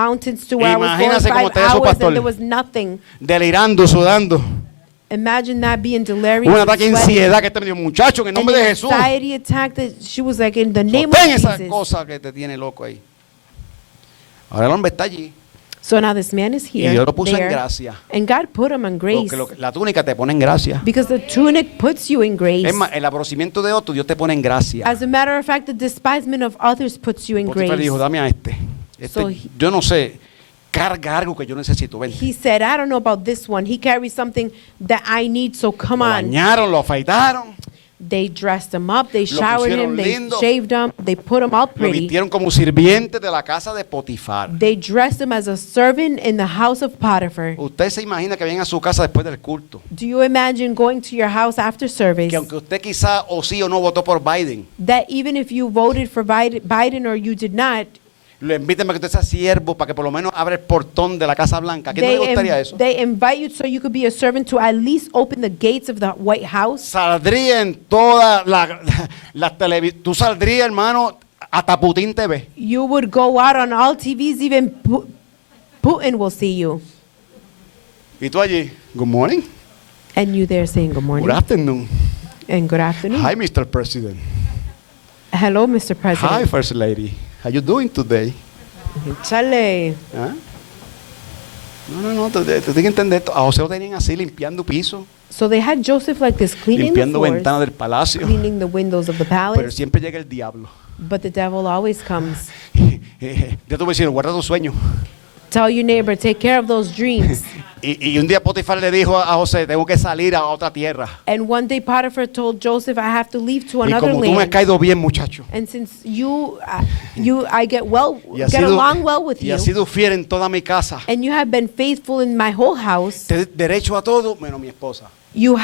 mountains to where I was going Imagínese cómo 5 estaría su hours pastor. and there was nothing. Delirando, sudando. Imagine that being delirious. Un and ataque de sweating. ansiedad que este me dio, muchacho, en el An nombre de Jesús. anxiety attack that she was like, in the name Sostén of esa Jesus. cosa que te tiene loco ahí. Ahora el hombre está allí. So now this man is Y here, Dios lo puso en there, gracia. and God put him on grace. La túnica te pone en gracia. Because the tunic puts you in grace. Es más, el aborrecimiento de otro, Dios te pone en gracia. As a matter of fact, the despisement of others puts you in Potifar grace. dijo, dame a este. So Yo no sé, carga algo que yo necesito. Ven. He said, I don't know about this one. He carries something that I need, so come Lo on. bañaron, lo afeitaron, They dressed him up, they Lo showered pusieron him, they lindo. shaved him, they put him all lo pretty. vistieron como sirviente de la casa de Potifar. They dressed him as a servant in the house of Potiphar. Usted se imagina que vienen a su casa después del culto. Do you imagine going to your house after service? Que aunque usted quizá o sí o no votó por Biden, That even if you voted for Biden or you did not, lo inviten para que usted sea siervo, para que por lo menos abra el portón de la Casa Blanca. ¿A quién no le gustaría eso? they invite you so you could be a servant to at least open the gates of the White House. Saldría en toda la televisión. Tú saldrías, hermano, hasta Putin TV. You would go out on all TVs, even Putin will see you. Y tú allí, good morning, And you there saying good morning good afternoon, and good afternoon. hi Mr. President, Hello, Mr. hi President. First Lady, how you doing today? Chale. ¿Ah? No, te tienes que entender esto. A José lo tenían así, limpiando piso, So they had Joseph like this, cleaning the limpiando floors, ventanas del palacio. cleaning the windows of the Pero palace. siempre llega el diablo. But the devil always comes. Ya tú me decís, guarda tu sueño. Tell your neighbor, take care of those dreams. Y un día Potifar le dijo a José, tengo que salir a otra tierra. And one day Potiphar told Joseph, I have to leave to Y another como tú me has land. caído bien, muchacho, And since I get y along well with y you, has sido fiel en toda mi casa, and you have been faithful in my whole house, te derecho a todo menos mi esposa. you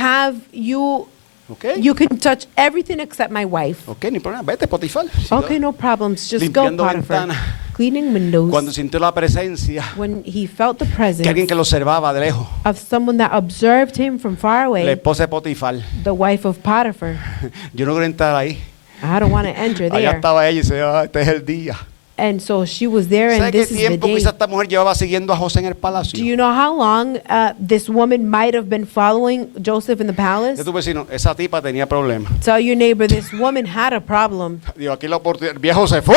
¿Ok? can touch everything except my wife. Ok, ni problema. Vete, Potifar. Okay, no problems. Just go, Limpiando Potiphar. ventanas. Cleaning windows. Cuando sintió la presencia When he felt the que alguien presence que lo observaba de lejos, of someone that observed him from far la away, esposa de Potifar, the wife of Potiphar. yo no quiero entrar ahí. I don't want to enter Allá there. estaba ella y dice, este es el día. And so she was there, ¿Sabe and qué this is the tiempo day. quizás esta mujer llevaba siguiendo a José en el palacio? Do you know how long this woman might have been following Joseph in the palace? De tu vecino, esa tipa tenía problemas. Tell your neighbor, this woman had a problem. Digo, aquí la oportunidad. El viejo se fue.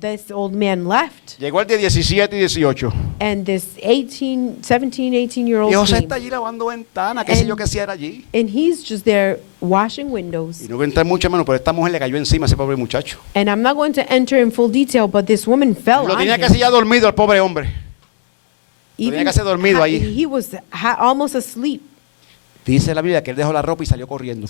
This old man left, Llegó el día 17 y 18. and this 17, 18-year-old Y José came. está allí lavando ventanas, qué sé And- yo qué hacía era allí. And he's just there washing windows. Y no voy a entrar mucho menos, pero esta mujer le cayó encima a ese pobre muchacho. And I'm not going to enter in full detail, but this woman fell Lo on tenía him. casi ya dormido el pobre hombre. Even tenía casi dormido ahí. he was almost asleep. Dice la Biblia que él dejó la ropa y salió corriendo.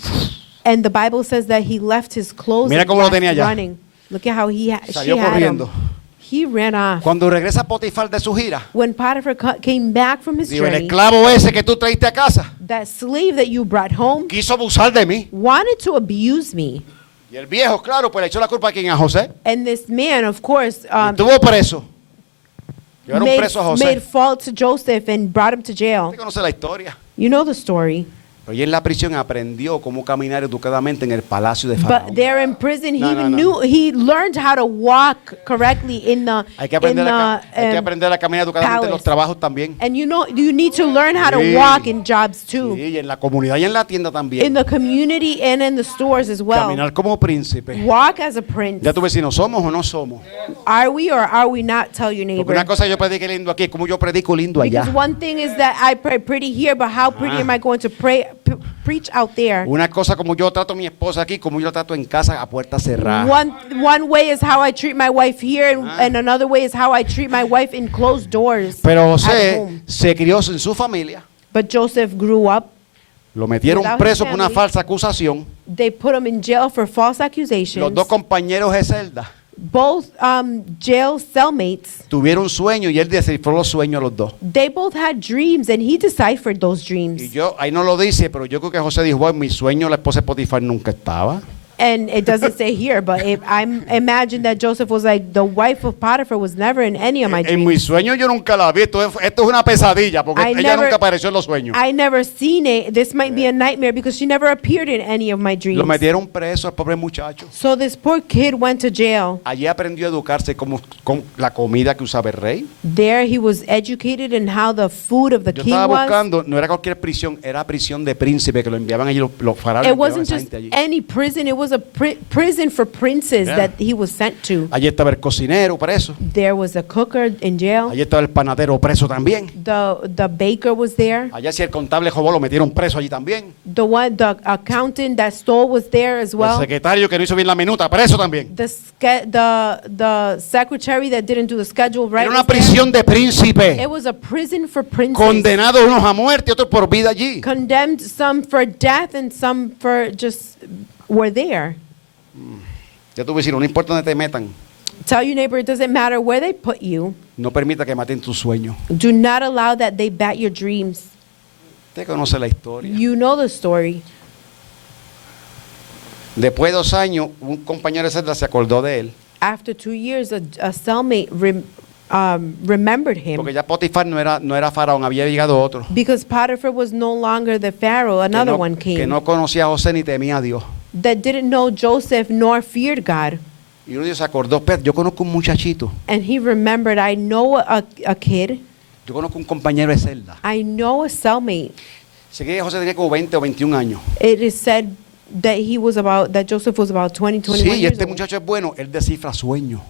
And the Bible says that he left his clothes Mira and cómo lo left tenía ya. running. Look at how she Salió had corriendo. him. He ran off. Cuando regresa Potifar de su gira, When Potiphar came back from his digo, el journey, esclavo ese que tú traíste a casa that slave that you brought home quiso abusar de mí. wanted to abuse me. Y el viejo, claro, pues le echó la culpa a quien, a José. And this man, of course, Y estuvo preso. Llevaron made, preso a made José. fault to Joseph and brought him to jail. Usted conoce la historia. You know the story. Pero y en la prisión aprendió cómo caminar educadamente en el palacio de Faraón. But there in prison, No. he learned how to walk correctly in the Hay que aprender, hay que um, aprender a caminar educadamente en los palace. trabajos también. And you need to learn how to Sí. walk in jobs too. Sí, y en la comunidad y en la tienda In también. the community and in the stores as well. Caminar como príncipe. Walk as a prince. Ya tu vecino, ¿somos o no somos? Are we or are we not? Tell your Porque neighbor. una cosa yo predique lindo aquí, es como yo predico lindo allá. Because one thing is that I pray pretty here, but how pretty am I going to preach out there? Una cosa como yo trato a mi esposa aquí, como yo la trato en casa a puerta cerrada. One way is how I treat my wife here, and another way is how I treat my wife in closed doors Pero at José home. se crió en su familia. But Joseph grew up. Lo metieron Without his preso por una family. falsa acusación. They put him in jail for false accusations. Los dos compañeros de celda Both jail cellmates, tuvieron sueños y él descifró los sueños a los dos. they both had dreams, and he deciphered those Y dreams. yo, ahí no lo dice, pero yo creo que José dijo, bueno, mi sueño, la esposa de Potifar nunca estaba. And it doesn't say here, but I imagine that Joseph was like, the wife of Potiphar was never in any of my En mi dreams. sueño yo nunca la vi. Esto es una pesadilla porque I ella never- nunca apareció en los sueños. I never seen it. This might be a nightmare because she never appeared in any of my dreams. Lo metieron preso al pobre muchacho. So this poor kid went to jail. Allí aprendió a educarse con la comida que usaba el rey. There he was educated in how the food of the Yo king estaba was. buscando, no era cualquier prisión, era prisión de príncipe que lo enviaban allí, los faraones. It enviaban a wasn't esa just gente allí. any prison. It was a prison for princes Yeah. that he was sent to. Allí estaba el cocinero preso. There was a cooker in jail. Allí estaba el panadero preso también. The baker was there. Allá si el contable robó lo metieron preso allí también. The accountant that stole was there as El well. secretario que no hizo bien la minuta preso también. The secretary that didn't do the schedule right. Era una was there. prisión de príncipe. It was a prison for princes. Condenados unos a muerte y otros por vida allí. Condemned, some for death and some for just were there. Ya tú decir, no importa dónde te metan, Tell your neighbor it doesn't matter where they put you. no permita que maten tus sueños. Do not allow that they bat your dreams. Usted conoce la historia. You know the story. Después de 2 años, un compañero de celda se acordó de él. After 2 years, a cellmate remembered him. Porque ya Potifar no era faraón, había llegado otro. Because Potiphar was no longer the Pharaoh, another one Que came. no conocía a José ni temía a Dios. That didn't know Joseph nor feared God. Y uno de ellos se acordó, "Espérate, yo conozco un muchachito, And he remembered, I know a kid, yo conozco un compañero de celda. I know a cellmate. Sé que José tenía como 20 o 21 años. It is said that that Joseph was about 20, 21 Sí, y years este old. muchacho es bueno, él descifra sueños.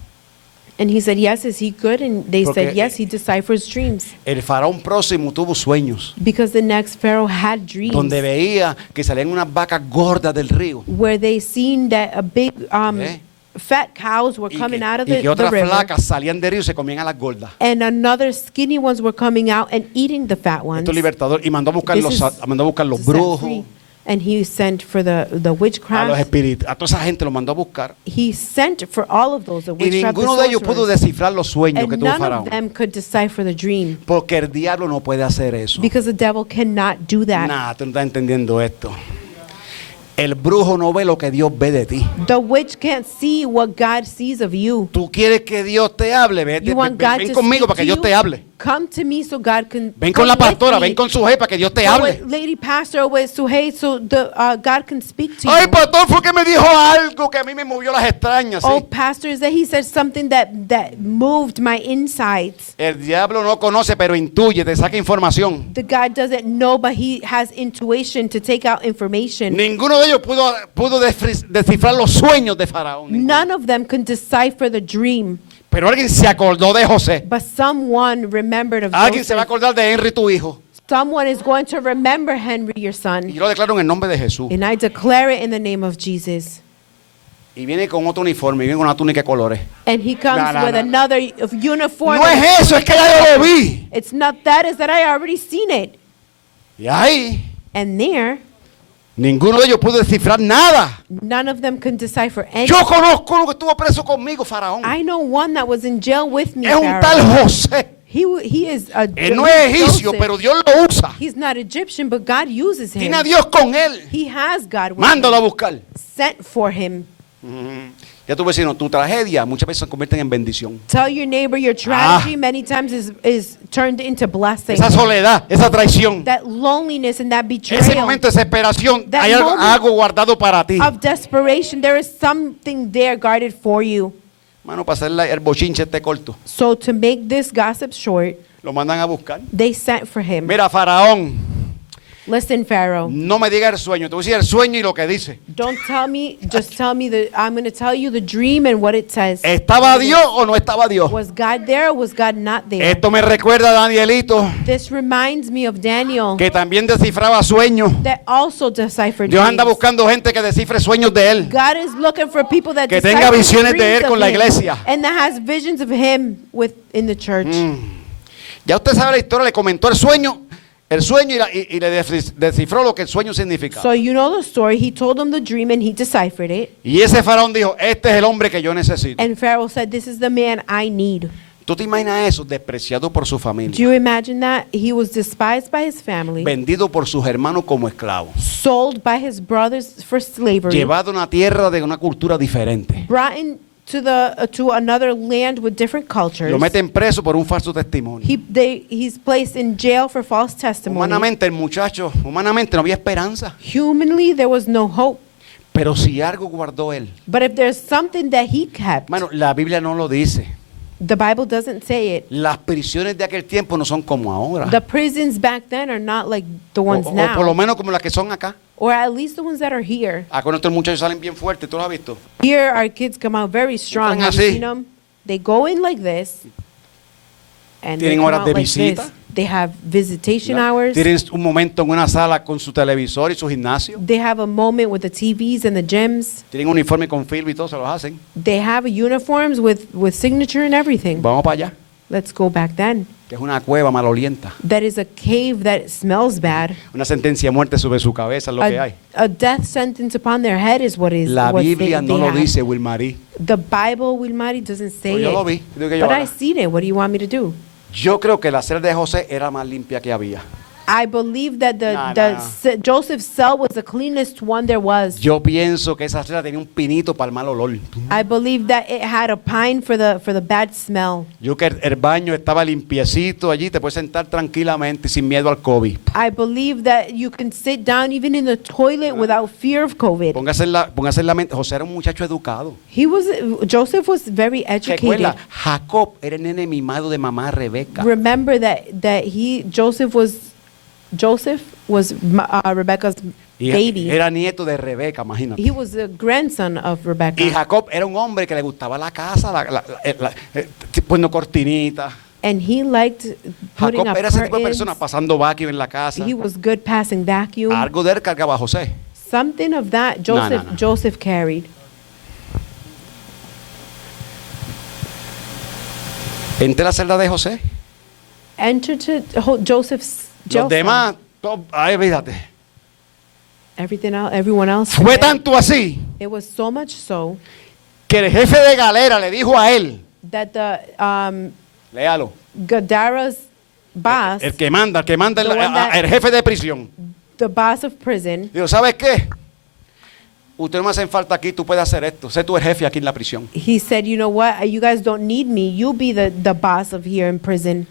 And he said, yes, is he good? And they Porque- said, yes, he deciphers dreams. El faraón próximo tuvo sueños, Because the next Pharaoh had dreams donde veía que salían unas vacas gordas del río. where they seen that a big ¿Eh? fat cows were Y coming out of the que otras river. flacas salían del río y se comían a las gordas. And another skinny ones were coming out and eating the fat ones. Esto es libertador. Y mandó a buscar This los, is mandó a buscar los to set brujos, free. And he sent for the a los witchcraft. espíritus, a toda esa gente los mandó a buscar. He sent for all of those, the Y witchcraft, ninguno the de ellos pudo sorcerers. descifrar los sueños que And tuvo none faraón. of them could decipher the dream. Porque el diablo no puede hacer eso. Because the devil cannot do that. Nah, tú no estás entendiendo esto. El brujo no ve lo que Dios ve de ti. The witch can't see what God sees of you. Tú quieres que Dios te hable, vete, You want God ven to conmigo speak para que to Dios you? te hable. Come to me so God can. Ven con come la with pastora, me. ven con su jefe para que Dios te Go hable. with lady pastor with Suhey so God can speak to Ay, you. pastor, fue que me dijo algo que a mí me movió las extrañas. Oh, ¿sí? pastor, is that he said something that moved my insides. El diablo no conoce, pero intuye, te saca información. The God doesn't know, but he has intuition to take out information. Ninguno de ellos pudo descifrar los sueños de Faraón. ninguno. None of them can decipher the dream, Pero alguien se acordó de José. but someone remembered of Alguien se va a Joseph. acordar de Henry, tu hijo. Someone is going to remember Henry, your Y son. yo lo declaro en el nombre de Jesús. And I declare it in the name of Jesus. Y viene con otro uniforme, y viene con una túnica de colores. And he comes No, no, with no. another uniform. No es eso, es que ya yo lo vi. It's not that, is that I already seen it. Y ahí, And there, ninguno de ellos pudo descifrar nada. none of them can decipher anything. Yo conozco uno que estuvo preso conmigo, Faraón. I know one that was in jail with me, Es un tal Pharaoh. José. He is a Él no es he's egipcio, Joseph. pero Dios lo usa. He's not Egyptian, but God uses him. Tiene a Dios con él. He has God with Mándalo a him. buscar. Sent for him. Ya tu vecino, tu tragedia muchas veces se convierte en bendición. Tell your neighbor your tragedy many times is turned into blessing. Esa soledad, esa traición, That loneliness and that ese betrayal momento de desesperación, That hay moment algo guardado para ti. of desperation, there is something there guarded for you. Mano, para hacer el bochinche este corto, So to make this gossip short, lo mandan a buscar. they sent for him. Mira, Faraón, Listen, Pharaoh, no me diga el sueño, te voy a decir el sueño y lo que dice. don't tell me, just tell me I'm going to tell you the dream and what it says. ¿Estaba Dios o no estaba Dios? Was God there or was God not there? Esto me recuerda a Danielito, This reminds me of Daniel que también descifraba sueños. that also deciphered Dios anda dreams. buscando gente que descifre sueños de Él. God is looking for people that Que decipher tenga visiones de dreams Él of con la him iglesia. and that has visions of him in the church. Ya usted sabe la historia, le comentó el sueño y le descifró lo que el sueño significaba. So you know the story. He told him the dream and he deciphered it. Y ese faraón dijo, este es el hombre que yo necesito. And Pharaoh said, this is the man I need. ¿Tú te imaginas eso? Despreciado por su Do familia, you imagine that? He was despised by his family, vendido por sus hermanos como esclavo, sold by his brothers for slavery, llevado a una tierra de una cultura diferente. brought to another land with different cultures. Lo meten preso por un falso testimonio. He's placed in jail for false testimony. Humanamente, el muchacho, humanamente no había esperanza. Humanly, there was no hope. Pero si algo guardó él, But if there's something that he kept, hermano, la Biblia no lo dice. the Bible doesn't say it. Las prisiones de aquel tiempo no son como ahora. The prisons back then are not like the ones O por lo now, menos como las que son acá. or at least the ones that are here. Acá nuestros muchachos salen bien fuertes, ¿tú lo has visto? Here, our kids come out very strong. Entran Have you así. seen them? They go in like this, and they Tienen come horas out de like visita. this. They have visitation ¿Verdad? hours. Tienen un momento en una sala con su televisor y su gimnasio. They have a moment with the TVs and the gyms. Tienen un uniforme con film y todo, se los hacen. They have uniforms with signature and everything. Vamos para allá, Let's go back then. que es una cueva malolienta. That is a cave that smells bad. Una sentencia de muerte sobre su cabeza es lo que hay. A death sentence upon their head is what is. La what Biblia no they lo have. dice, Wilmarí. The Bible, Wilmari, doesn't say Pero yo it. lo vi, digo que yo But haga. I seen it. What do you want me to do? Yo creo que la celda de José era más limpia que había. I believe that No. Joseph's cell was the cleanest one there was. Yo pienso que esa celda tenía un pinito para el mal olor. I believe that it had a pine for the bad smell. Yo que el baño estaba limpiecito allí, te puedes sentar tranquilamente sin miedo al COVID. I believe that you can sit down even in the toilet without fear of COVID. Póngase en la mente, José era un muchacho educado. Joseph was very educated. Recuerda, Jacob era el nene mimado de mamá Rebeca. Remember that Joseph was Rebecca's Y baby. era nieto de Rebeca, imagínate. He was the grandson of Rebecca. Y Jacob era un hombre que le gustaba la casa, poniendo cortinita. And he liked putting Jacob up era ese tipo de curtains. persona pasando vacuum en la casa. He was good passing vacuum. Algo de él cargaba a José. Something of that No. Joseph carried. Entré a la celda de José. Enter to Joseph's jail Los cell. demás, ay, fíjate. Everyone else. Fue tanto así It was so much so que el jefe de galera le dijo a él, that the léalo, Gadara's boss, el que manda The one that- el jefe de prisión, the boss of prison, dijo, ¿sabes qué? Usted no me hacen falta aquí, tú puedes hacer esto. Sé tú el jefe aquí en la prisión. he said, you know what? You guys don't need me. You be the boss of here in prison.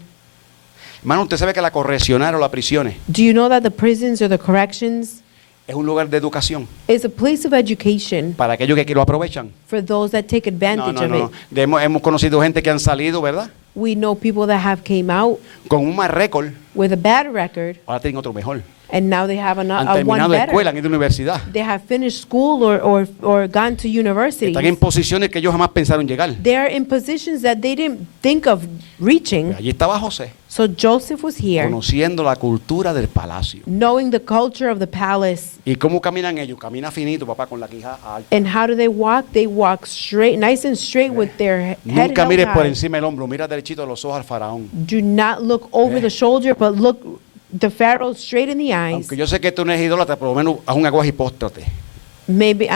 Hermano, usted sabe que la correccional o las prisiones Do you know that the prisons or the corrections es un lugar de educación is a place of education para aquellos que lo aprovechan. for those that take advantage of it? Hemos conocido gente que han salido, ¿verdad? We know people that have came out Con un mal récord, with a bad record, ahora tienen otro mejor. and now they have Han one terminado escuela, better. han ido a universidad. They have finished school or gone to university. Están en posiciones que ellos jamás pensaron llegar. They are in positions that they didn't think of reaching. Allí estaba José, So Joseph was here, conociendo la cultura del palacio. knowing the culture of the palace. ¿Y cómo caminan ellos? Camina finito, papá, con la quija alta. And how do they walk? They walk straight, nice and straight with their head Nunca held mires por high. encima del hombro, mira derechito a los ojos al faraón. Do not look over the shoulder, but look the Pharaoh straight in the eyes. Aunque yo sé que tú no eres idólatra, por lo menos haz un aguaje hipóstrate. Maybe,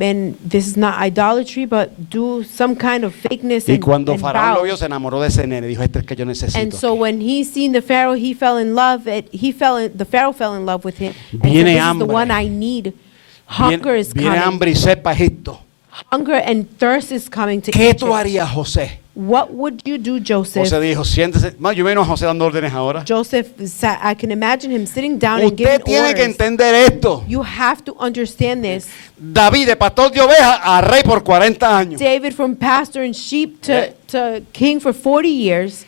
and this is not idolatry, but do some kind of fakeness Y and, cuando and Faraón lo bow. vio, se enamoró de ese nene. Dijo, este es el que yo necesito. And so aquí". when he seen the Pharaoh, he fell in love. The Pharaoh fell in love with him. And said, Viene this is the hambre. one I need. Hunger is Viene coming. hambre y sed para Egipto. Hunger and thirst is coming to ¿Qué Egypt. tú harías, José? What would you do, Joseph? José dijo, siéntese. Más, yo veo a José dando órdenes ahora. Joseph, I can imagine him sitting down and giving Usted tiene que orders. entender esto. You have to understand this. David, de pastor de ovejas a rey por 40 años. David from pastor and sheep to king for 40 years.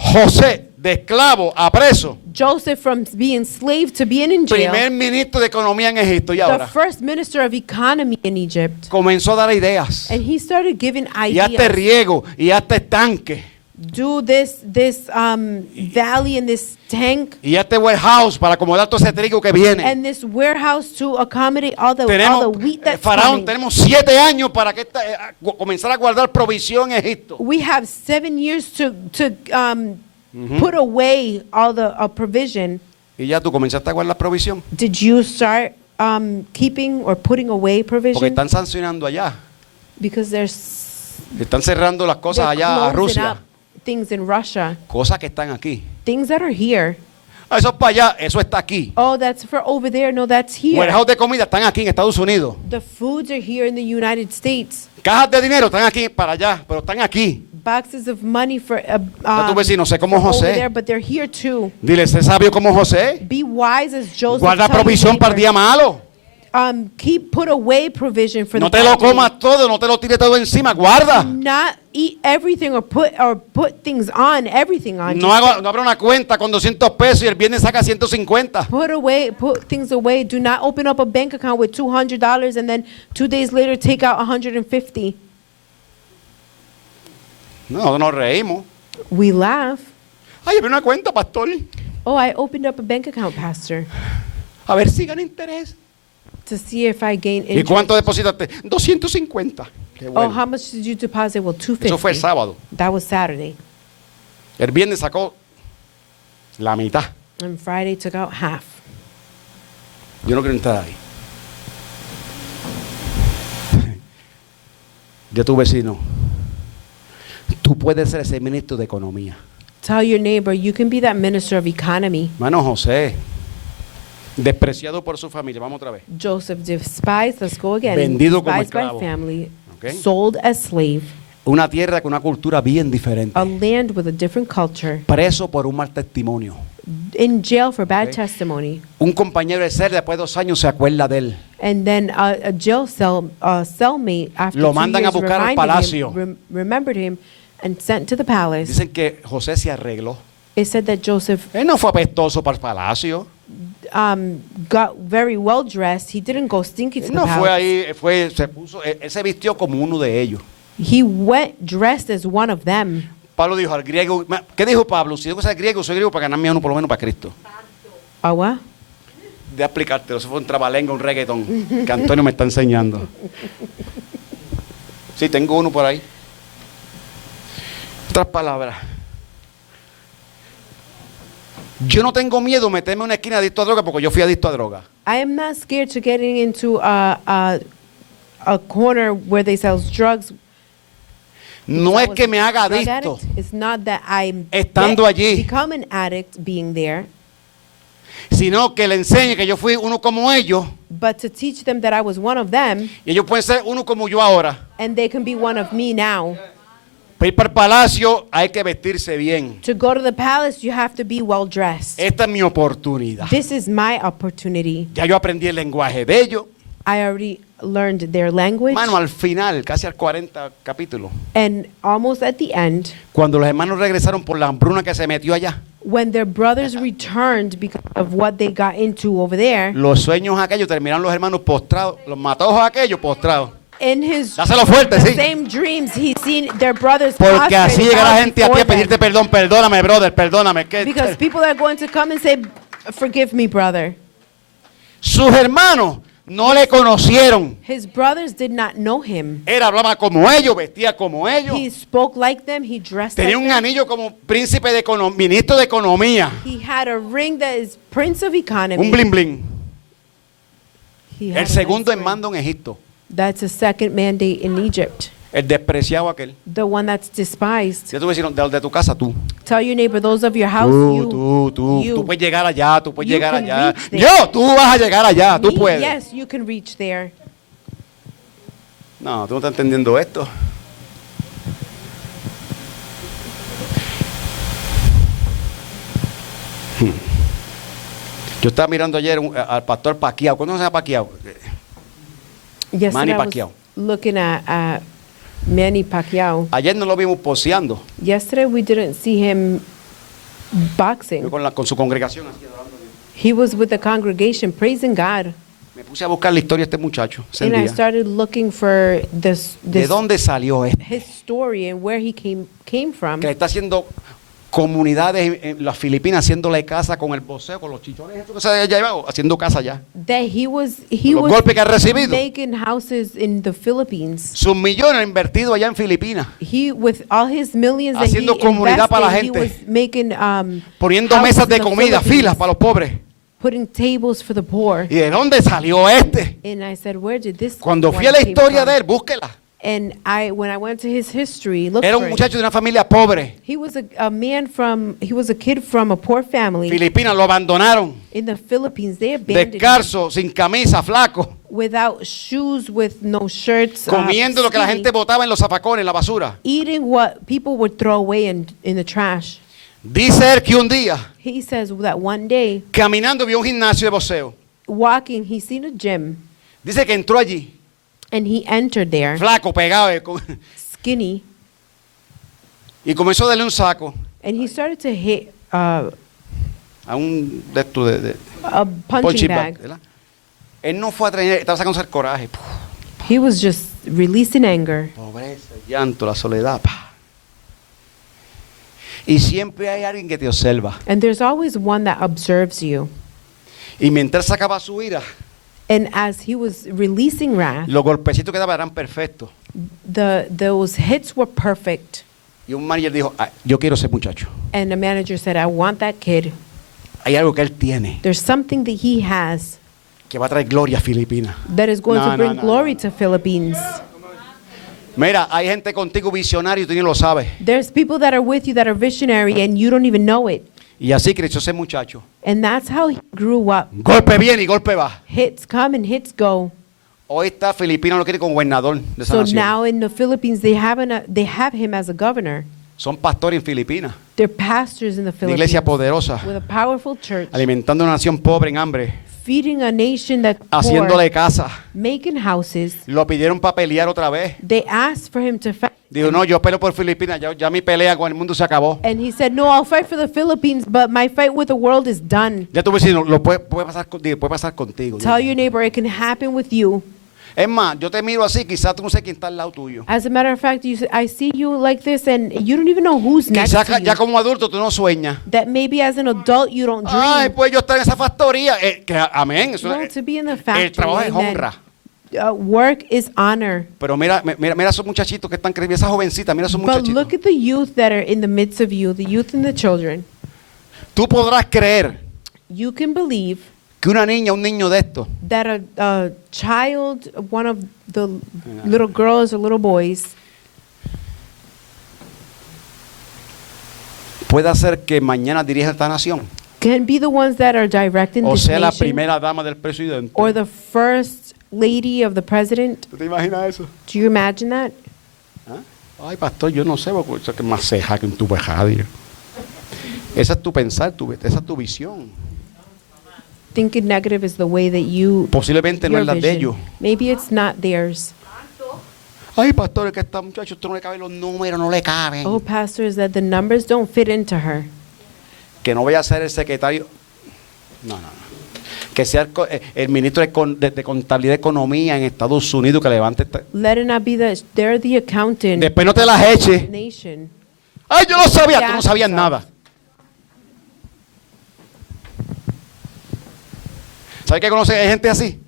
José, de esclavo a preso. Joseph from being slave to being in jail. Primer ministro de economía en Egipto. Y The ahora first minister of economy in Egypt. comenzó a dar ideas. And he started giving Y hasta ideas. riego, y hasta estanque. Do this valley and this tank Y este warehouse para acomodar todo ese trigo que viene. and this warehouse to accommodate all the wheat that's Faraón, coming. tenemos 7 años para que comenzar a guardar provisión en Egipto. We have 7 years to put away all the provision. Y ya tú comenzaste a guardar provisión. Did you start keeping or putting away Porque provision? están sancionando allá. Because there's Están cerrando las cosas they're allá a closing Rusia. up. things in Russia, Cosas que están aquí. things that are here. Ah, eso es para allá, eso está aquí. Oh, that's for over there. No, that's here. Warehouse de comida están aquí en Estados Unidos. The foods are here in the United States. Cajas de dinero están aquí para allá, pero están aquí. Boxes of money for Ya tu vecino, sé como for over José. there, but they're here too. Dile, sé sabio como José. Be wise as Joseph. Guarda Tell your provisión para el neighbor. día malo. Put away provision for No the te lo bad day. comas todo, no te lo tires todo encima, guarda. Not eat everything or put things on everything on. No abra una cuenta con 200 pesos y el viernes saca 150. Put things away. Do not open up a bank account with $200 and then 2 days later take out 150. No, nos reímos. We laugh. Ay, abrí una cuenta, pastor. Oh, I opened up a bank account, Pastor, A ver si gana interés. to see if I gain ¿Y interest. cuánto depositaste? 250. Qué Oh, bueno. how much did you deposit? Well, Eso fue el $250. sábado. That was Saturday. El viernes sacó la mitad. And Friday took out half. Yo no quiero entrar ahí. Yo tu vecino. Tú puedes ser ese ministro de economía. Tell your neighbor you can be that minister of economy. Mano José, despreciado por su familia. Vamos otra vez. Joseph despised, let's go again. Vendido como Despised by esclavo. family, Ok. sold as slave, Una tierra con una cultura bien diferente. a land with a different culture, Preso por un mal testimonio. in jail for bad Ok. testimony, Un compañero de ser después de 2 años se acuerda de él. and then a jail cellmate after Lo 2 mandan a years buscar al reminded palacio. remembered him and sent to the palace. Dicen que José se arregló. It said that Joseph Él no fue apestoso para el palacio. got very well dressed. He didn't go stinky to Él the no fue palace. ahí, él se vistió como uno de ellos. He went dressed as one of them. Pablo dijo al griego, ¿qué dijo Pablo? Si tengo que ser griego, soy griego para ganarme uno por lo menos para Cristo. Oh, what? De explicártelo, eso fue un trabalengo, un reggaetón, que Antonio me está enseñando. Sí, tengo uno por ahí. Otras palabras. Yo no tengo miedo de meterme en una esquina adicto a droga porque yo fui adicto a droga. I am not scared to getting into a corner where they sell drugs. No I es was que me haga a drug adicto, addict. It's not that I'm Estando allí. become an addict being there, sino que le enseñe que yo fui uno como ellos but to teach them that I was one of them y ellos pueden ser uno como yo ahora. and they can be one of me now. Para ir para el palacio hay que vestirse bien. To go to the palace, you have to be well dressed. Esta es mi oportunidad. This is my opportunity. Ya yo aprendí el lenguaje de ellos. I already learned their language, Mano, al final, casi al 40 capítulos, and almost at the end, cuando los hermanos regresaron por la hambruna que se metió allá, when their brothers returned because of what they got into over there, los sueños aquellos terminaron los hermanos postrados, los matojos aquellos postrados. in his Dáselo fuerte, the sí. same dreams, he's seen their brothers Porque así prostrate llega la down gente a ti before a pedirte them. perdón. Perdóname, brother, perdóname. Because people are going to come and say, forgive me, brother. Sus hermanos no le conocieron. His brothers did not know him. Él hablaba como ellos, vestía como ellos. He spoke like them, he dressed Tenía like un them. anillo como príncipe de ministro de economía. He had a ring that is Prince of Economy. Un bling bling. He had El a segundo nice en ring. mando en Egipto. That's a second mandate in Egypt. El despreciado aquel. The one that's despised. Yo te voy a decir, de los de tu casa tú. Tell your neighbor, those of your house, you. Tú puedes llegar allá, tú puedes You llegar can allá. reach there. Tú vas a llegar allá, tú Me, puedes. yes, you can reach there. No, tú no estás entendiendo esto. Yo estaba mirando ayer al pastor Pacquiao. ¿Cuándo se llama Pacquiao? Yesterday Manny I was Pacquiao. looking at Manny Pacquiao. Ayer no lo vimos poseando. Yesterday we didn't see him boxing. Yo con su congregación así adorando a Dios. He was with the congregation praising God. Me puse a buscar la historia de este muchacho. ese And I día. started looking for ¿De dónde salió este? his story and where he came from. Que está haciendo comunidades en las Filipinas, haciéndole casa con el boxeo, con los chichones estos que se ha llevado, haciendo casa allá. That he was Los golpes que ha recibido. making houses in the Philippines. Sus millones invertidos allá en Filipinas, He, with all his millions that he Haciendo comunidad para la invested, he gente. was making poniendo houses mesas de in the comida, Philippines, filas para los pobres. putting tables for the poor. ¿Y de dónde salió este? And I said, where did this Cuando one fui a la came historia from? de él, búsquela. And when I went to his history, looked Era for un it, muchacho de una familia pobre. he was he was a kid from a poor family Filipinas, lo abandonaron. in the Philippines. They abandoned him Descalzo, sin camisa, flaco. without shoes, with no shirts, Comiendo lo que la skinny, gente botaba en los zafacones, en la basura. eating what people would throw away in the trash. Dice él que un día, He says that one day, caminando, vio un gimnasio de boxeo. walking, he seen a gym, Dice que entró allí, and he entered there, flaco, pegado, skinny, y comenzó a darle un saco and he started to hit a un de estos de a punching punching bag. bag, ¿verdad? Él no fue a traer, estaba sacando el coraje. He was just releasing anger. Pobreza, el llanto, la soledad. Y siempre hay alguien que te observa. And there's always one that observes you. Y mientras sacaba su ira, And as he was releasing wrath, los golpecitos que daba eran perfectos. those hits were perfect. Y un manager dijo, "Ah, yo quiero ese muchacho. And the manager said, I want that kid. Hay algo que él tiene There's something that he has que va a traer gloria a Filipinas. that is going No, to no, bring no, glory no. to Philippines. Mira, hay gente contigo visionario y tú ni lo sabes. There's people that are with you that are visionary and you don't even know it. Y así creció ese muchacho. And that's how he grew up. Golpe viene y golpe va. Hits come and hits go. Hoy está Filipinas lo quiere como gobernador de esa So nación. now in the Philippines, they have him as a governor. Son pastores en Filipinas. They're pastors in the Una Philippines iglesia poderosa. with a powerful church, Alimentando a una nación pobre en hambre. feeding a nation that's poor, Haciéndole casa. making houses. Lo pidieron para pelear otra vez. They asked for him to fight. Dijo, no, yo peleo por Filipinas. Ya mi pelea con el mundo se acabó. And he said, no, I'll fight for the Philippines, but my fight with the world is done. Ya tú ves si lo puede pasar contigo. Tell your neighbor it can happen with you. Es más, yo te miro así, quizás tú no sé quién está al lado tuyo. As a matter of fact, I see you like this and you don't even know who's next Quizás to ya you. como adulto tú no sueñas. That maybe as an adult you don't Ay, dream. pues yo estar en esa factoría. Amén. Eso, No, to be in the el factory. trabajo es amen. honra. Work is honor. Pero mira esos muchachitos que están creciendo, esa jovencita, mira esos But muchachitos. look at the youth that are in the midst of you, the youth and the children. Tú podrás creer You can believe que una niña, un niño de estos, that a child, one of the little girls or little boys, puede hacer que mañana dirija esta nación. can be the ones that are directing O this sea, la nation, primera dama del presidente. or the first lady of the president. ¿Tú te imaginas eso? Do you imagine that? Ay, pastor, yo no sé, porque eso es que más ceja que un tubo de radio. Esa es tu pensar, esa es tu visión. Thinking negative is the way that you. Posiblemente no your es la de vision. ellos. Maybe it's not theirs. Ay, pastor, es que esta muchacha, esto no le caben los números, no le caben. Oh, pastor, is that the numbers don't fit into her. Que no vaya a ser el secretario. No. Que sea el ministro de Contabilidad y Economía en Estados Unidos que levante esta. Let it not be that they're the accountant Después no te las eches. nation. Ay, yo no sabía, tú no Gas sabías yourself. nada. ¿Sabes que conoces hay gente así?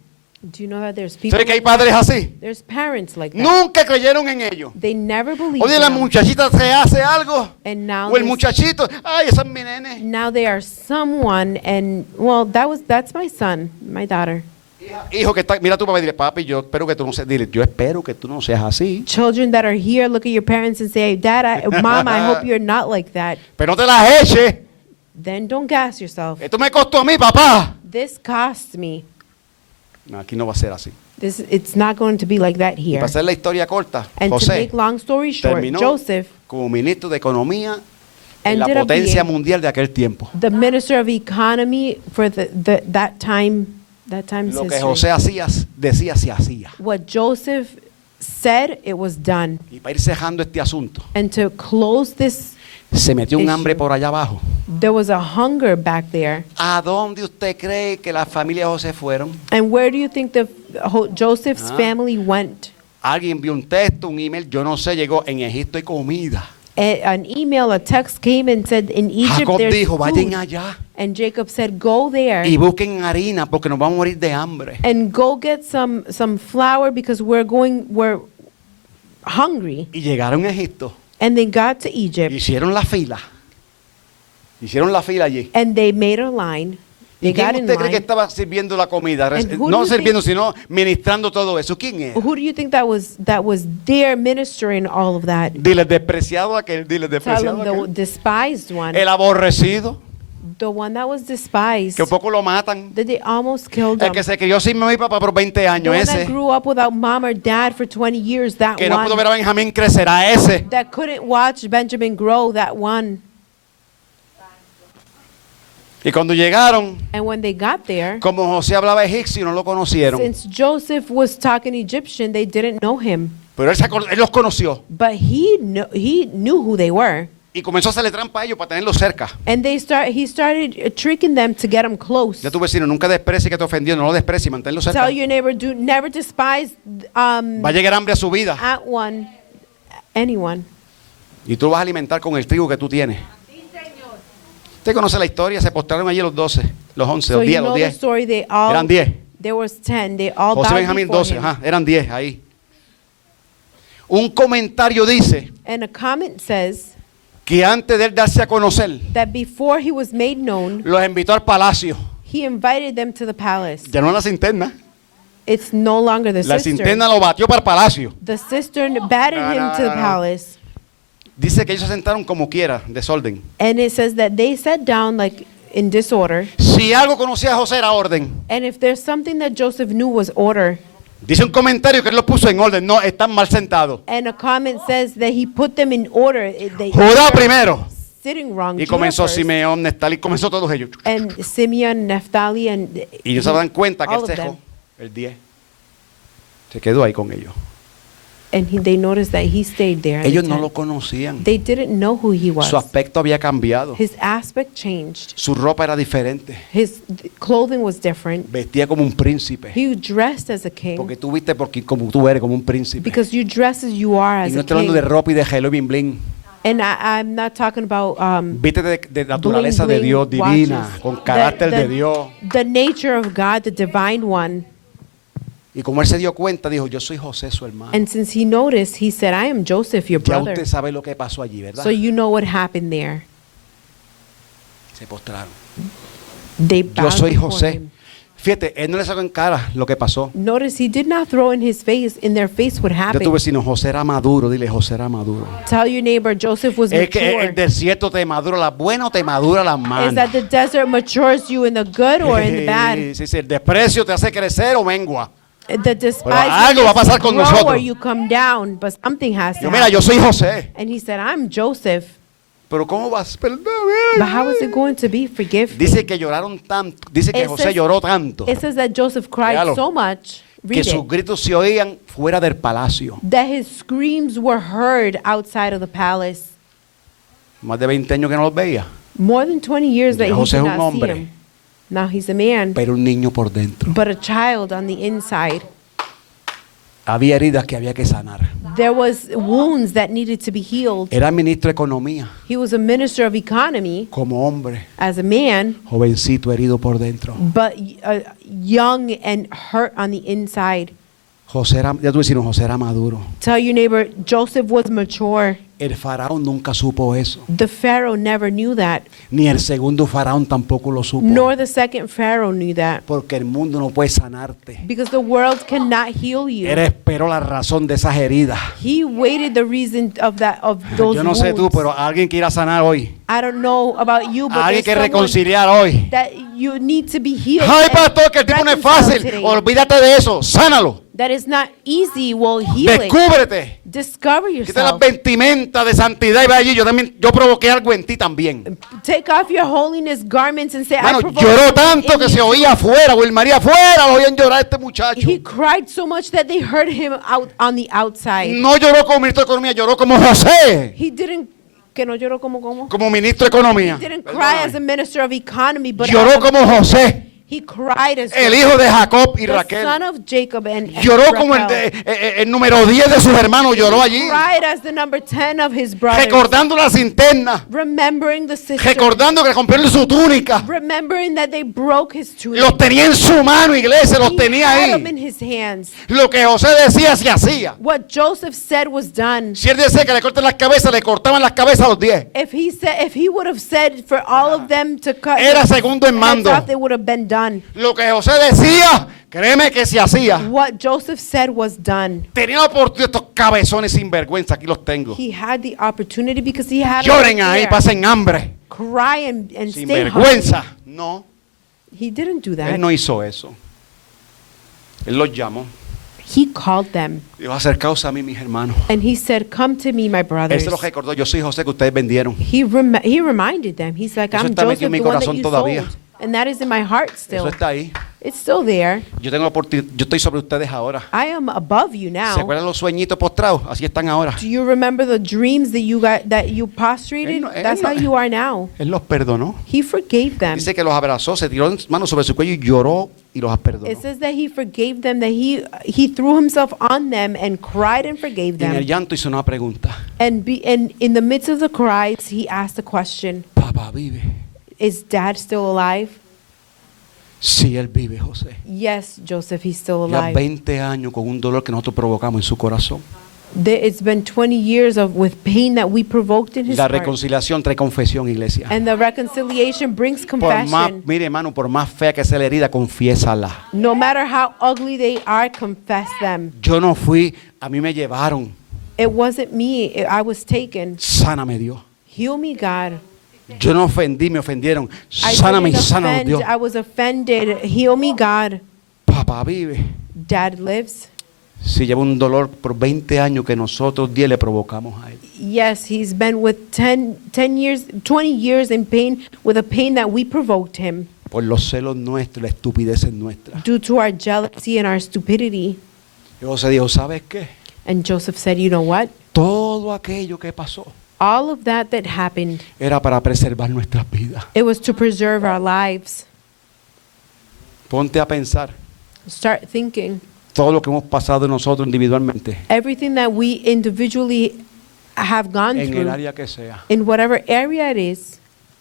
Do you know that there's people? ¿Sabes que hay padres así? There's parents like that. Nunca creyeron en ellos. They never believed Oye, in la them. muchachita se hace algo. And now O el this- muchachito, ay, ese es mi nene. Now they are someone, and well, that's my son, my daughter. Hijo que está, mira a tu papá y dile, papi, yo espero que tú no seas, dile, yo espero que tú no seas así. Children that are here look at your parents and say, Mom, I hope you're not like that. Pero no te las eches. Then don't gas yourself. Esto me costó a mí, papá. This costs me. No, aquí no va a ser así. It's not going to be like that Y here. para hacer la historia corta, And to José make long story short, terminó Joseph como ministro de Economía en la ended up potencia being mundial de aquel tiempo. the minister of economy for that time's Lo que history. José decía, se hacía. What Joseph said, it was done. Y para ir cejando este asunto, And to close this, se metió un Issue. hambre por allá abajo. there was a hunger back there. ¿A dónde usted cree que la familia de José fueron? And where do you think Joseph's Ah. family went? Alguien vio un texto, un email, yo no sé, llegó, en Egipto hay comida. An email, a text came and said, in Egypt Jacob there's dijo, vayan food. allá And Jacob said, go there y busquen harina porque nos vamos a morir de hambre. and go get some flour because we're hungry. Y llegaron a Egipto, And they got to Egypt hicieron la fila allí. and they made a line. They ¿Y quién got in usted cree que line. estaba sirviendo la comida? And who do No you sirviendo, think- sino ministrando todo eso. ¿Quién es? Who do you think that was there ministering all of that? Dile despreciado a aquel, dile Tell despreciado him a the aquel. despised one, El aborrecido, the one that was despised, que un poco lo matan. that they almost killed El him. que se crió sin mamá y papá por 20 The años, one ese. that grew up without mom or dad for 20 years, that Que no pudo ver one. a Benjamín crecer, a ese. That couldn't watch Benjamin grow, that one. Y cuando llegaron, And when they got there, como José hablaba egipcio, no lo conocieron. since Joseph was talking Egyptian, they didn't know him. Pero él los conoció. But he knew who they were. Y comenzó a hacerle trampa a ellos para tenerlos cerca. And he started tricking them to get them close. Ya tu vecino, nunca desprecie que te ofendió, no lo desprecie, manténlo cerca. Tell your neighbor, never despise Va a llegar hambre a su vida. anyone. Y tú vas a alimentar con el trigo que tú tienes. Usted conoce la historia, se postraron allí los 12, los 11, So los you 10, know los the 10. story. They all Eran 10. there was 10. They all José bowed Benjamín before 12, him. ajá, eran 10 ahí. Un comentario dice And a comment says que antes de él darse a conocer, that before he was made known, los invitó al palacio. he invited them to the palace. Ya no en la cisterna. It's no longer the La cistern. cisterna lo batió para el palacio. The cistern batted him to the palace. Dice que ellos se sentaron como quiera, desorden. And it says that they sat down like in disorder. Si algo conocía a José era orden. And if there's something that Joseph knew was order, Dice un comentario que él lo puso en orden. No, están mal sentados. and a comment says that he put them in order, they Judá primero. sitting wrong. Y Judah comenzó first, Simeón, Neftalí, comenzó todos ellos. and Simeon, Naphtali, and Y ellos se dan cuenta que all él of se them. dejó el 10. Se quedó ahí con ellos. And they noticed that he stayed there. at Ellos the no tent. lo conocían. They didn't know who he was. Su aspecto había cambiado. His aspect changed. Su ropa era diferente. His clothing was different. Vestía como un príncipe. He dressed as a king Porque tú viste porque como tú eres, como un príncipe. because you dress as you are Y as no a estoy hablando de king. ropa y de gelo y bling bling. And I'm not talking about Viste de naturaleza bling, de Dios, bling divina, watches. con carácter de The- Dios. the nature of God, the divine one. Y como él se dio cuenta, dijo, yo soy José, su hermano. And since he noticed, he said, I am Joseph, your Ya brother. usted sabe lo que pasó allí, ¿verdad? So you know what happened there. Se postraron. They Yo bowed soy before José. him. Fíjate, él no le sacó en cara lo que pasó. Notice he did not throw in their face what Ya tu happened. vecino, José era maduro, dile, José era maduro. Tell your neighbor, Joseph was Es que mature. el desierto te madura las buenas o te madura las Is malas. that the desert matures you in the good or in the bad? Sí, sí, el desprecio te hace crecer o mengua. The despising algo va a pasar con grow nosotros. or you come down, but something has to Yo, mira, yo happen. soy José. And he said, I'm Joseph. Pero ¿cómo vas? Perdón. But how is it going to be? Forgive me. Dice que lloraron tanto. Dice que It José says- lloró tanto It says that Joseph cried Léalo. so much, que read sus it, gritos se oían fuera del palacio. that his screams were heard outside of the palace. Más de 20 años que no los veía. More than 20 years that Ya he José did es un not see hombre. him. Now he's a man, Pero un niño por dentro. but a child on the inside. Había heridas que había que sanar. There was wounds that needed to be healed. Era ministro de economía. He was a minister of economy Como hombre, as a man, jovencito herido por dentro. but young and hurt on the inside. José era, ya tú decías, José era maduro. Tell your neighbor, Joseph was mature. El faraón nunca supo eso. The Pharaoh never knew that, Ni el segundo faraón tampoco lo supo. nor the second Pharaoh knew that. Porque el mundo no puede sanarte. Because the world cannot heal you. Él esperó la razón de esas heridas. He waited the reason of those Yo no sé tú, wounds. pero alguien que ir a sanar hoy. I don't know about you, but Alguien there's que someone reconciliar hoy. that you need to be healed. Ay, and pastor, que el tipo no es reconciled fácil. today. Olvídate de eso. Sánalo. That is not easy. Well, heal it. Descúbrete. Discover Quita las yourself. vestimentas de santidad y ve allí. Yo provoqué algo en ti también. Take off your holiness garments and say, I Bueno, provoked lloró something tanto in que you. se oía afuera. Wilmaría afuera. Lo oían llorar a este muchacho. He cried so much that they heard him out on the outside. No lloró como ministro de economía, lloró como José. He didn't, que no lloró como. Como ministro de economía. He didn't cry as a minister of economy, but Lloró como José. He cried as el hijo de Jacob y the Raquel. son of Jacob and Lloró como Raquel. el número 10 de sus hermanos, lloró allí. Cried as the number 10 of his brothers. Recordando las internas. Remembering the sisters. Recordando que le rompieron su túnica. Remembering that they broke his tunic. Los tenía en su mano, iglesia, los He tenía had them in ahí. his hands. Lo que José decía se hacía. What Joseph said was done. Si él decía que le corten las cabezas, le cortaban las cabezas a los 10. If he would have said for all of them to cut Era his segundo en heads mando. off, they would have been done. Lo que José decía, créeme que se hacía. What Joseph said was done. Tenía la oportunidad, estos cabezones sin vergüenza, aquí los tengo. He had the opportunity because he had Lloren it ahí, there. pasen hambre. Cry and Sin stay vergüenza. hungry. No, He didn't do that. él no hizo eso. Él los llamó. He called them Dijo, acercaos a mí, mis hermanos. and he said, "Come to me, my Él brothers." se los recordó. Yo soy José que ustedes vendieron. He reminded them. He's like, Eso "I'm está metido Joseph, en mi the one that corazón you todavía. sold." And that is in my heart Eso still. está ahí. It's still there. Yo tengo la oportunidad. Yo estoy sobre ustedes ahora. I am above you ¿Se now. acuerdan los sueñitos postrados? Así están ahora. Do you remember the dreams that you got, that you prostrated? That's how you are now. Él los perdonó. He forgave them. Dice que los abrazó, se tiró manos sobre su cuello y lloró y los perdonó. It says that he forgave them, that he threw himself on them and cried and forgave Y en el them. llanto hizo una pregunta. And in the midst of the cries, he asked the question, Papá vive. "Is Dad still alive?" Sí, él vive, José. Yes, Joseph, he's still Ya alive. 20 años con un dolor que nosotros provocamos en su corazón. It's been 20 years with pain that we provoked in his La heart. reconciliación trae confesión, iglesia. And the reconciliation brings Por más, confession. mire hermano, por más fea que sea la herida, confiésala. No matter how ugly they are, confess them. Yo no fui, a mí me llevaron. It wasn't me. I was taken. Sáname Dios. Heal me, God. Yo no ofendí, me ofendieron. I Sáname y didn't sánanos offend. Dios. I was offended. Heal me, God. Papá vive. Dad lives. Si lleva un dolor por 20 años que nosotros 10 le provocamos a él. Yes, he's been with 10 years, 20 years in pain with a pain that we provoked him Por los celos nuestros, la estupidez es nuestra. due to our jealousy and our stupidity. Y José dijo, ¿sabes qué? And Joseph said, "You know what? Todo aquello que pasó All of that happened, era para preservar nuestras vidas. it was to preserve our lives." Ponte a pensar Start thinking. todo lo que hemos pasado nosotros individualmente, Everything that we individually have gone en el through, área que sea. in whatever area it is,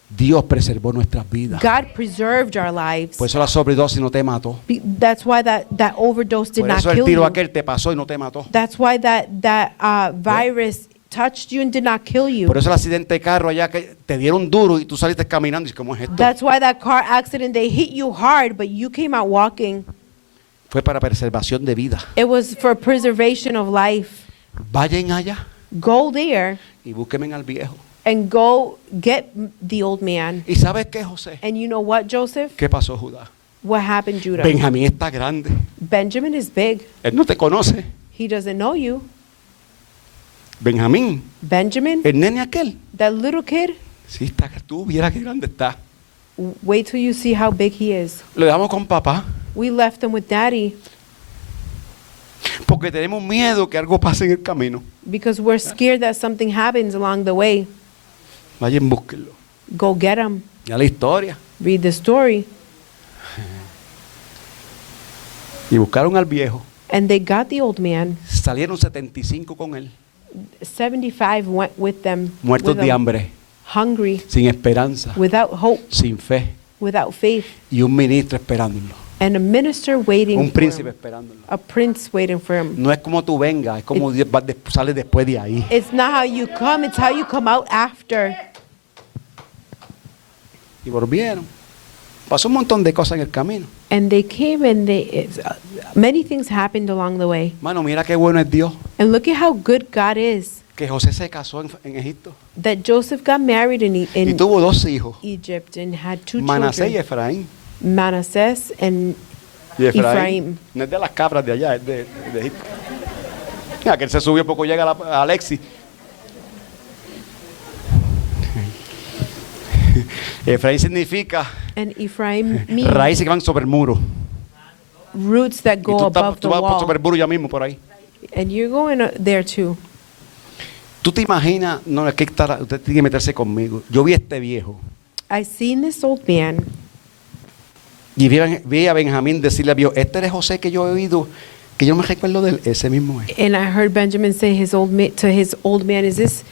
Dios preservó nuestras vidas. God preserved our lives. Por eso la sobredosis no te mató. That's why that overdose did Por not eso el kill tiro you. aquel te pasó y no te mató. That's why that virus touched you and did not kill you. Por eso el accidente de carro allá que te dieron duro y tú saliste caminando y dices, ¿cómo es esto? That's why that car accident, they hit you hard, but you came out walking. Fue para preservación de vida. It was for preservation of life. Vayan allá Go there y búsquenme al viejo. and go get the old man. ¿Y sabes qué, José? And you know what, Joseph? ¿Qué pasó, Judá? What happened, Judah? Benjamín está grande. Benjamin is big. Él no te conoce. He doesn't know you. Benjamín, Benjamin, el nene aquel. that little kid, Sí, está, tú vieras qué grande está. wait till you see how big he is. Lo dejamos con papá We left him with Daddy porque tenemos miedo que algo pase en el camino. because we're scared that something happens along the way. Vayan, búsquenlo. Go get him. Ya la historia. Read the story. Y buscaron al viejo. And they got the old man. Salieron 75 con él, 75 went with them. muertos with de him, hambre, hungry, sin esperanza, without hope, sin fe, without faith. y un ministro esperándolo, And a minister waiting un for príncipe him. esperándolo. A prince waiting for him. No es como tú vengas, es como sales después de ahí. It's not how you come, it's how you come out after. Y volvieron. Pasó un montón de cosas en el camino. And they came and many things happened along the way. Mano, mira qué bueno es Dios. And look at how good God is. Que José se casó en Egipto That Joseph got married y in tuvo 2 hijos, Egypt and had 2 Manasés y children, Efraín. Manasseh and Y Efraín Efraín. no es de las cabras de allá, es de Egipto. Mira, que él se subió poco llega a Alexis. Efraín significa Ephraim means raíces que van sobre el muro. roots that Y go above the vas wall. sobre el muro ya mismo por ahí. And you're going there too. Tú te imaginas, no, es que usted tiene que meterse conmigo. Yo vi a este viejo I seen this old man Y vi a Benjamín decirle a Dios, este eres José que yo he oído, que yo no me recuerdo de él, ese mismo es. And I heard Benjamin say to his old man, is this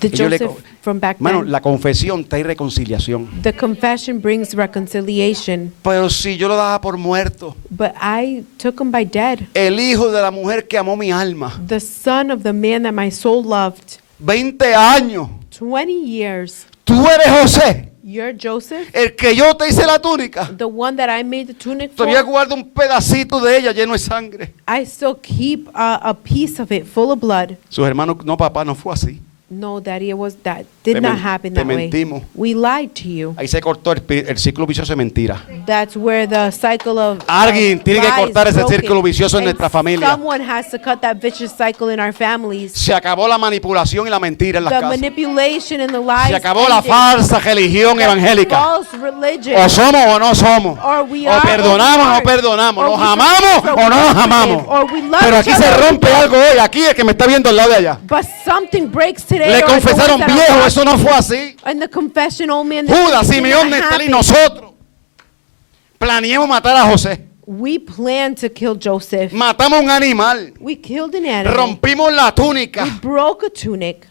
the Y yo le Joseph from back Mano, then? la confesión trae reconciliación. The confession brings reconciliation. Pero si yo lo daba por muerto, But I took him by dead. el hijo de la mujer que amó mi alma, The son of the man that my soul loved. 20 años, 20 years. tú eres José, You're Joseph, el que yo te hice la túnica. the one that I made the tunic for. Todavía guardo un pedacito de ella lleno de sangre. I still keep a piece of it full of blood. Sus hermanos, no papá, no fue así. No, Daddy, that did not happen that way. mentimos. We lied to you. Ahí se cortó el ciclo vicioso de mentira. That's where the cycle of Alguien tiene que lies cortar ese broken. círculo vicioso en And nuestra familia. Someone has to cut that vicious cycle in our families. Se acabó la manipulación y la mentira en las The casas. manipulation and the lies. Se acabó la ended. falsa religión The evangélica. false religion. O somos o no somos. Or we O are perdonamos o or we no aren't. perdonamos. Or Nos we amamos forgive o no nos or we amamos. forgive. Or we love Pero each aquí se other or we rompe don't. algo hoy. Aquí el que me está viendo al lado de allá. But something breaks today. Le or the confesaron ones that are viejo. watching. Eso no fue así. And the confession, old man. Judas, did Simeón, not Nestalí, happen. nosotros planeamos matar a José. We planned to kill Joseph. Matamos un animal. We killed an animal. Rompimos la túnica. We broke a tunic.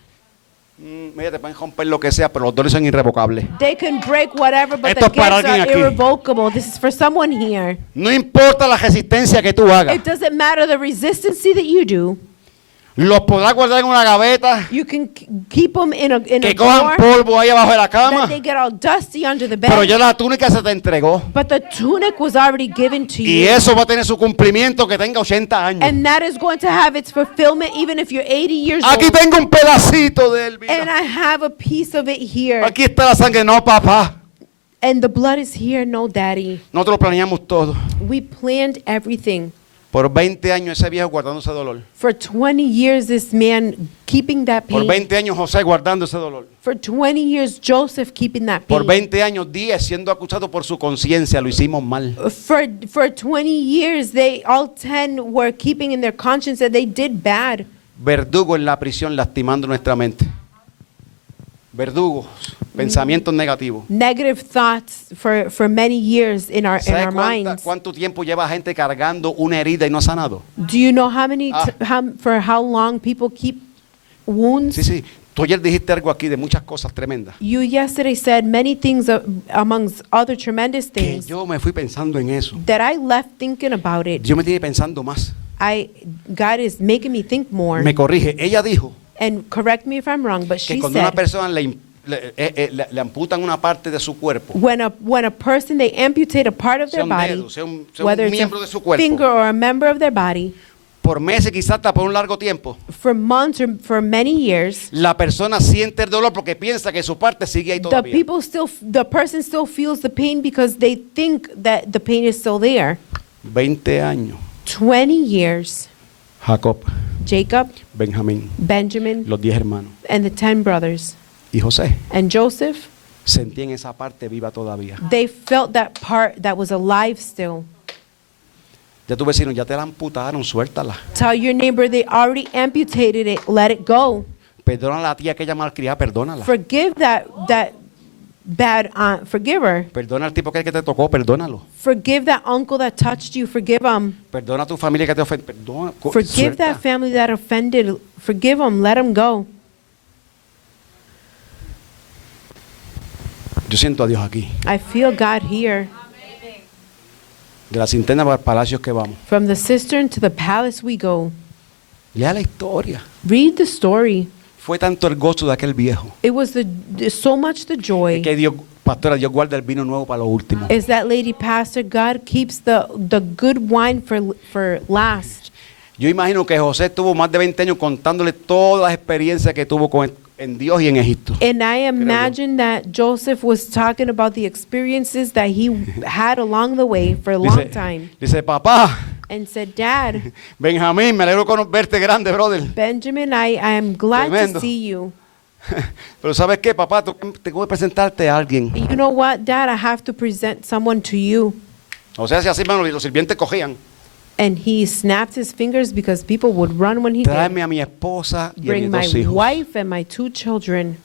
Mira, te pueden romper lo que sea, pero los dones son irrevocables. They can break whatever, but Esto the es para gifts alguien are aquí. irrevocable. This is for someone here. No importa la resistencia que tú hagas. It doesn't matter the resistance that you do. Los podrás guardar en una gaveta. You can keep them in a Que cojan drawer, polvo ahí abajo de la that cama. they get all dusty under the Pero bed. ya la túnica se te entregó. But the tunic was already given to Y you. eso va a tener su cumplimiento que tenga 80 años. And that is going to have its fulfillment even if you're 80 years Aquí old. tengo un pedacito de él. And Mira. I have a piece of it here. Aquí está la sangre. No, papá. And the blood is here. No, Daddy. Nosotros lo planeamos todo. We planned everything. Por 20 años ese viejo guardando ese dolor. For 20 years, this man keeping that Por pain. 20 años José guardando ese dolor. For 20 years, Joseph keeping that Por pain. 20 años 10 siendo acusado por su conciencia. Lo hicimos mal. For 20 years, all 10 were keeping in their conscience that they did bad. Verdugo en la prisión lastimando nuestra mente. Verdugos, pensamientos negativos. Negative thoughts for many years in our ¿Sabes minds. cuánto tiempo lleva gente cargando una herida y no ha sanado? Do you know how many Ah. for how long people keep wounds? Sí, sí. Tú ayer dijiste algo aquí de muchas cosas tremendas. You yesterday said many things amongst other tremendous Que things yo me fui pensando en eso. that I left thinking about it. Yo me tiene pensando más. God is making me think more. Me corrige. Ella dijo And correct me if I'm wrong, but que she cuando una said persona le amputan una parte de su cuerpo, when a person they amputate a part of sea their un body, dedo, sea un whether it's miembro de su a cuerpo, finger or a member of their body, por meses, quizás hasta por un largo tiempo, for months or for many years, la persona siente el dolor porque piensa que su parte sigue ahí todavía. the person still feels the pain because they think that the pain is still there. 20 años. 20 years, Jacob, Jacob, Benjamín, Benjamin, los 10 hermanos and the 10 brothers, y José and Joseph, sentían esa parte viva todavía. they felt that part that was alive still. Ya tu vecino, ya te la amputaron, suéltala. Tell your neighbor they already amputated it, let it go. Perdona a la tía que ella malcriada, perdónala. Forgive that bad aunt, forgive her. Perdona al tipo que te tocó, perdónalo. Forgive that uncle that touched you, forgive him. Perdona a tu familia que te ofendió, perdona. Forgive Suelta. that family that offended, forgive them, let them go. Yo siento a Dios aquí. I feel God here. De la cinterna para palacios que vamos. From the cistern to the palace we go. Lea la historia. Read the story. Fue tanto el gozo de aquel viejo It was so much the joy. que Dios, pastora, Dios guarda el vino nuevo para lo último. Is that lady pastor, God keeps the good wine for last. Yo imagino que José tuvo más de 20 años contándole todas las experiencias que tuvo en Dios y en Egipto. And I imagine that Joseph was talking about the experiences that he had along the way for a long time. Dice, papá, And said, Dad, Benjamín, me alegro con verte grande, brother. Benjamin, I am glad Tremendo. to see you. Pero ¿sabes qué, papá? Tengo que presentarte a alguien. You know what, Dad? I have to present someone to you. O sea, si así, mano, los sirvientes cogían. And he snapped his fingers because people would run when he did. Tráeme a mi esposa y a Bring mis my dos hijos. wife and my 2 children.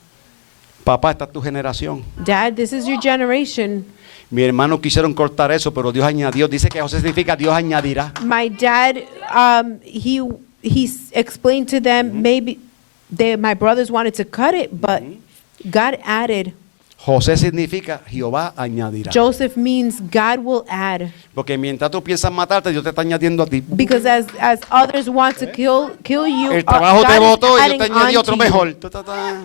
Papá, esta es tu generación. Dad, this is your generation. Mi hermano quisieron cortar eso, pero Dios añadió. Dice que José significa Dios añadirá. My dad, he explained to them, maybe my brothers wanted to cut it, but God added. José significa Jehová añadirá. Joseph means God will add. Porque mientras tú piensas matarte, Dios te está añadiendo a ti. Because as others want to kill you, El trabajo te God is botó y Dios adding te añadió otro onto you. mejor. Ta, ta, ta.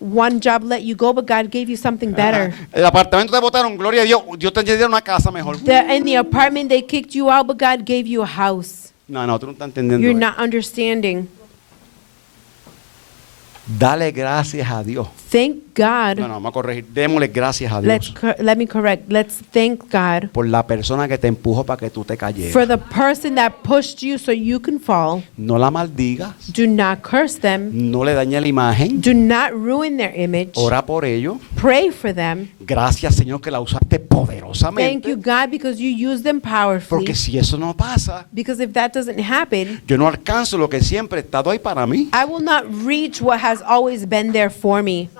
One job let you go, but God gave you something better. El apartamento te botaron, gloria a Dios. Dios te añadió una casa mejor. In the apartment, they kicked you out, but God gave you a house. No, tú no estás entendiendo. You're not understanding. Dale gracias a Dios. Thank God. No, vamos a corregir. Démosle gracias a Dios Let me correct. Let's thank God por la persona que te empujó para que tú te cayeras. for the person that pushed you so you can fall. No la maldigas. Do not curse them. No le dañes la imagen. Do not ruin their image. Ora por ello. Pray for them. Gracias, Señor, que la usaste Thank poderosamente. you, God, because you use them powerfully. Porque si eso no pasa, Because if that doesn't happen, yo no alcanzo lo que siempre ha estado ahí para mí. I will not reach what has always been there for me.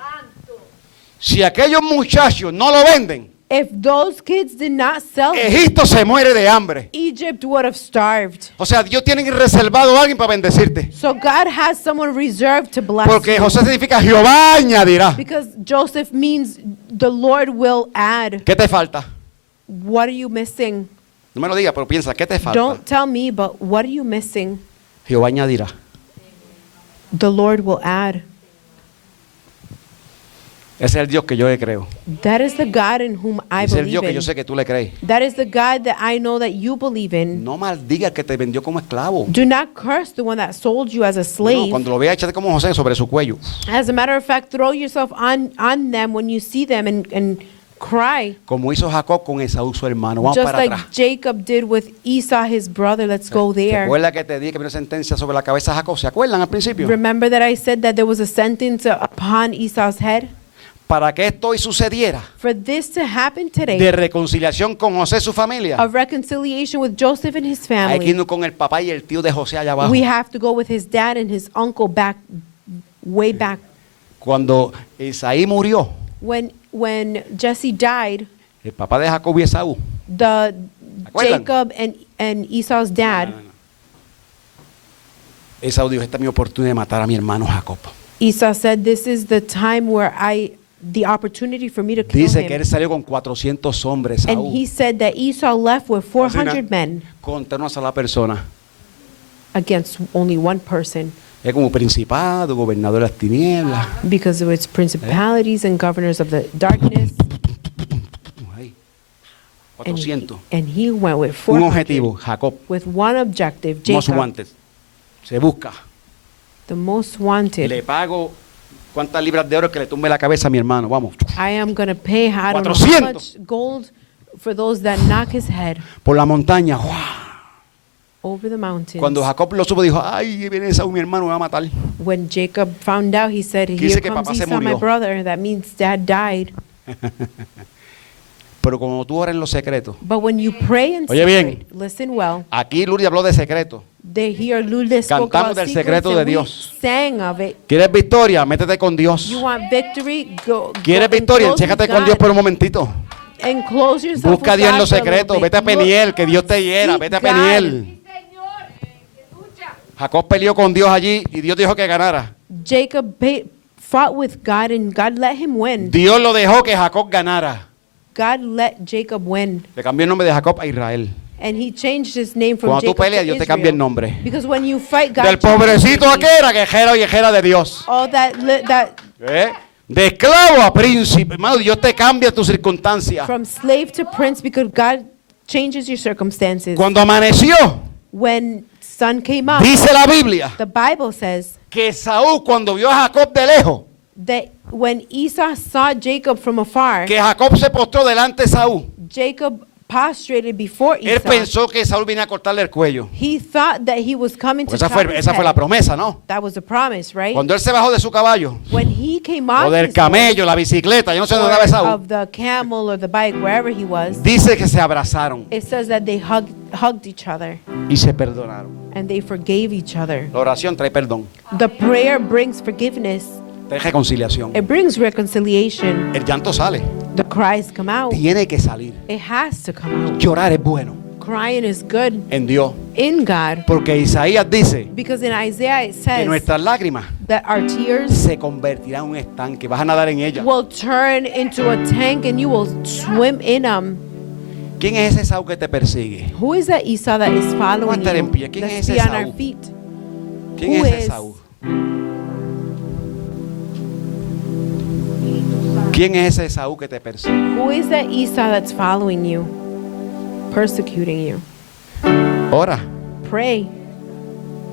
Si aquellos muchachos no lo venden, If those kids did not sell it, Egipto se muere de hambre. Egypt would have starved. O sea, Dios tiene reservado a alguien para bendecirte. So God has someone reserved to bless Porque you. José significa Jehová añadirá. Because Joseph means the Lord will add. ¿Qué te falta? What are you missing? No me lo digas, pero piensa, ¿qué te falta? Don't tell me, but what are you missing? Jehová añadirá. The Lord will add. Ese es el Dios que yo le creo. That is the God in whom I Ese es el believe Dios que in. yo sé que tú le crees. That is the God that I know that you believe in. No maldiga que te vendió como esclavo. Do not curse the one that sold you as a No, slave. cuando lo veas, échate como José sobre su cuello. As a matter of fact, throw yourself on them when you see them and cry. Como hizo Jacob con Esaú, su hermano. Vamos Just para like atrás. Jacob did with Esau, his brother. Let's go ¿Se there. acuerda que te dije que había una sentencia sobre la cabeza de Jacob? ¿Se acuerdan al principio? Remember that I said that there was a sentence upon Esau's head? Para que esto hoy sucediera, For this to happen today, de reconciliación con José y su familia, of reconciliation with Joseph and his hay que family, irnos con el papá y el tío de José allá abajo. we have to go with his dad and his uncle back, way back. Cuando Isaí murió, When Jesse died, el papá de Jacob y Esaú, the acuerdan? Jacob and Esau's dad, Esaú dijo, esta es mi oportunidad de matar a mi hermano Jacob. Esau said, "This is the time where the opportunity for me to kill Dice que him." él salió con 400 hombres, And Esaú, he said that Esau left with 400 men contra una sola persona. against only one person, Es como principado, gobernador de las tinieblas. because of its principalities and governors of the darkness. Ahí. And 400. he went with Un 400 objetivo, Jacob, with one objective, most Jacob, wanted. Se busca. the most Le wanted. pago cuántas libras de oro que le tumbe la cabeza a mi hermano. Vamos. I am going to pay, I don't know how 400. much gold for those that knock his head Por la montaña. ¡Guau! over the mountains. Cuando Jacob lo supo, dijo, ay, viene Esaú, mi hermano, me va a matar. When Jacob found out, he said, Dice "Here que comes papá se Esau, my murió. brother." That means dad died. Pero como tú oras en los secretos. But when you pray in Oye bien. secret, listen well. Aquí Lourdes habló de secretos. They hear Lourdes spoke Cantamos about del secrets secreto de and we Dios. sang of it. ¿Quieres victoria? Métete con Dios. You want victory? Go. ¿Quieres go and victoria? close Chécate with con Dios God por un momentito. and close yourself Busca a with Dios en God los for a little secretos. bit. Vete a Look, Peniel, que Dios te hiera. seek Vete a God. Peniel. Jacob peleó con Dios allí y Dios dijo que ganara. Jacob fought with God and God let him win. Dios lo dejó que Jacob ganara. God let Jacob win. Le cambió el nombre de Jacob a Israel. And he changed his name from Cuando tú Jacob peleas, to Dios te Israel. cambia el nombre. Because when you fight, God Del changes pobrecito your aquel name. era guerrero y guerrera de Dios. All that ¿Eh? De esclavo a príncipe. Hermano, Dios te cambia tus circunstancias. from slave to prince, because God changes your circumstances. Cuando amaneció, When sun came up, dice la Biblia the Bible says que Saúl, cuando vio a Jacob de lejos, that when Esau saw Jacob from afar, que Jacob se postró delante de Saúl, Jacob prostrated before él Esau. pensó que Saúl venía a cortarle el cuello. He thought that he was coming Pues to esa chop fue, his esa fue la head. promesa, ¿no? That was the promise, right? Cuando él se bajó de su caballo, When he came o off del his camello, la bicicleta, yo no sé dónde andaba horse, Saúl, of the camel or the bike, wherever he was, dice que se abrazaron it says that they hugged each other y se perdonaron. and they forgave each other. La oración trae perdón. The prayer brings forgiveness. trae reconciliación. It brings reconciliation. El llanto sale. The cries come out. Tiene que salir. It has to come out. Llorar es bueno Crying is good en Dios. in God. Porque Isaías dice Because in Isaiah it que says nuestras lágrimas that our tears se convertirán en un estanque. Vas a nadar en ellas. will turn into a tank and you will swim in them. ¿Quién es ese Esaú que te persigue? Who is that Esau that is Vamos a following estar en you? pie. ¿Quién Let's es be ese on our Esaú? feet. ¿Quién Who es ese is- Esaú? ¿Quién es ese Esaú que te persigue? Who is that Esau that's following you, persecuting you? Ora, Pray.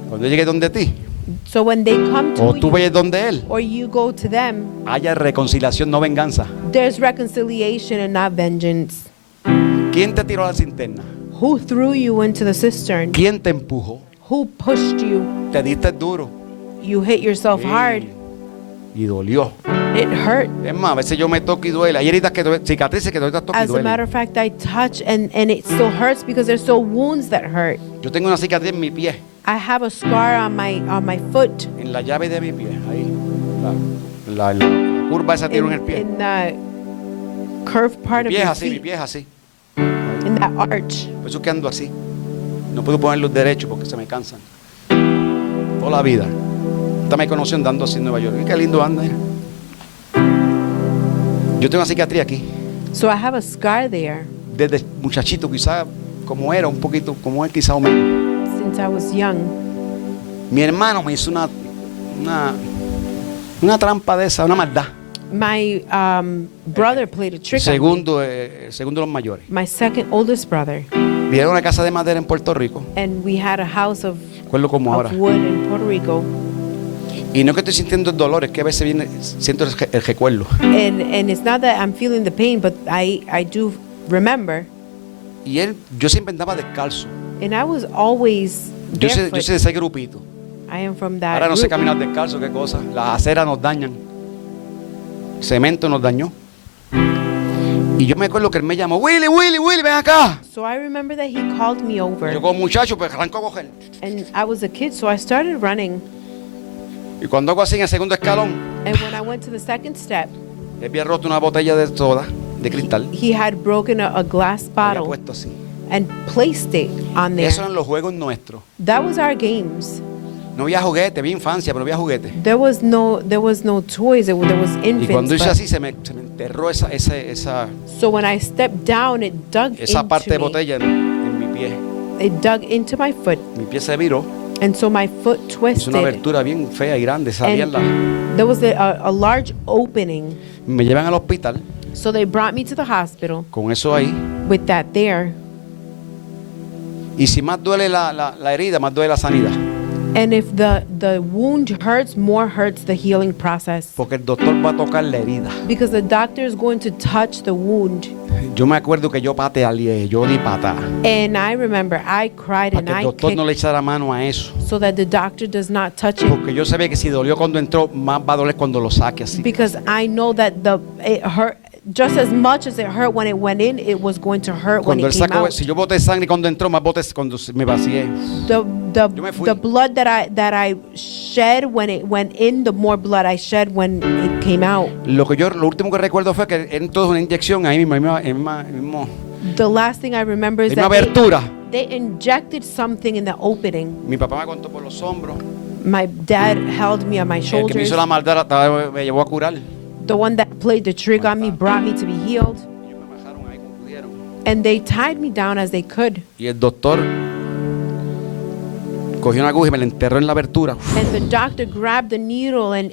cuando llegue donde ti, So when they come o to tú you vayas donde él, or you go to them, haya reconciliación, no venganza. there's reconciliation and not vengeance. ¿Quién te tiró a la cisterna? Who threw you into the cistern? ¿Quién te empujó? Who pushed you? Te diste duro. You hit yourself hard. Y dolió. It hurt. Es más, a veces yo me toco y duele. Hay heridas que cicatrices que todavía toco y As a matter duele. of fact, I touch and it still hurts because there's still wounds that hurt. Yo tengo una cicatriz en mi pie, I have a scar on my foot. en la llave de mi pie, ahí. La curva esa tiene en el pie. In the curved part Mi of pie es your así, mi feet, pie es así. in that arch. Por eso que ando así. No puedo ponerlos derechos porque se me cansan. Toda la vida. Esta me conoció andando así en Nueva York. Y qué lindo anda. Yo tengo una cicatriz aquí. So I have a scar there Desde muchachito, quizá como era, un poquito como él, quizá o menos. since I was young. Mi hermano me hizo una trampa de esa, una maldad. My brother played a trick on me. Segundo de los mayores. My second oldest brother. Vieron una casa de madera en Puerto Rico. And we had a house of Recuerdo como ahora. wood in Puerto Rico. Y no es que estoy sintiendo el dolor, es que a veces siento el recuerdo. And it's not that I'm feeling the pain, but I do remember. Y yo siempre andaba descalzo. And I was always Yo soy barefoot. de ese grupito. I am from that Ahora no sé group. caminar descalzo, qué cosa. Las aceras nos dañan. Cemento nos dañó. Y yo me acuerdo que él me llamó, Willy, ven acá. So I remember that he called me over. Yo como muchacho, pues arranco a coger. And I was a kid, so I started running. Y cuando hago así en el segundo escalón, And when I went to the second step, él había roto una botella de soda, de cristal. he had broken a glass Había bottle puesto así. and placed it on there. Esos eran los juegos nuestros. That was our games. No había juguete, había infancia, pero no había juguete. There was no toys. There was Y cuando infants. hice but- así, se me enterró esa So when I stepped down, it dug parte de into me. botella en mi pie. It dug into my foot, Mi pie se viró. and so my foot Hizo una twisted. abertura bien fea y grande. Salían And there was a large opening. me llevan al hospital So they brought me to the hospital con eso ahí. with that there. Y si más duele la herida, más duele la sanidad. And if the wound hurts, more hurts the healing process. Porque el doctor va a tocar la herida. Because the doctor is going to touch the wound. Yo me acuerdo que yo pateé, yo di patada. And I remember I cried Para and que el I doctor no kicked le echara mano a eso. so that the doctor does not touch it. Porque yo sabía que si dolió cuando entró, más va a doler cuando lo saque así. Because I know that it hurt just as much as it hurt when it went in, it was going to hurt when Cuando él it came sacó, out. si yo boté sangre cuando entró, más boté cuando me vacié. Yo me fui. The blood that I shed when it went in, the more blood I shed when it came out. Lo último que recuerdo fue que él entró una inyección ahí mismo, The last thing I remember is en una that abertura. they injected something in the opening. Mi papá me contó por los hombros. My dad held me on my El que me shoulders. hizo la maldad me llevó a curar. The one that played the trick on me brought me to be healed. Ellos me bajaron ahí como pudieron. And they tied me down as they could. Y el doctor cogió una aguja y me la enterró en la abertura. And the doctor grabbed the needle and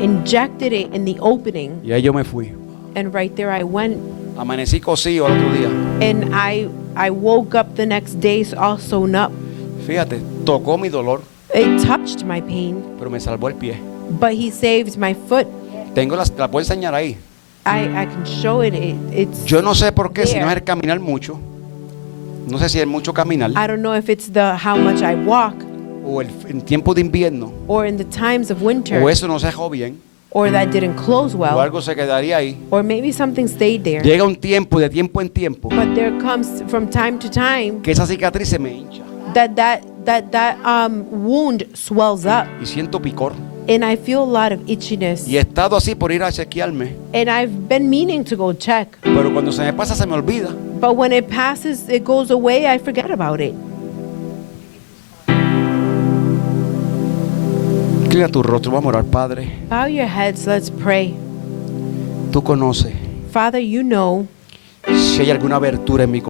injected it in the opening. Y ahí yo me fui. And right there I went. Amanecí cosido al otro día. And I woke up the next day all sewn up. Fíjate, tocó mi dolor, It touched my pain, pero me salvó el pie. but he saved my foot. La puedo enseñar ahí. I can show it. It's Yo no sé por qué, si no there. es el caminar mucho. No sé si es mucho caminar. I don't know if it's how much I walk O en tiempo de invierno. or in the times of winter O eso no se dejó bien. or that didn't close O well algo se quedaría ahí. or maybe something stayed there. Llega un tiempo, de tiempo en tiempo, But there comes from time to time que esa cicatriz se me hincha. that wound swells up Y siento picor. and I feel a lot of itchiness. Y he estado así por ir a chequearme. And I've been meaning to go check. Pero cuando se me pasa, se me olvida. But when it passes, it goes away, I forget about it. Inclina tu rostro, vamos a orar, Padre. Bow your heads, let's pray. Tú conoces Father, you know si hay alguna abertura en mi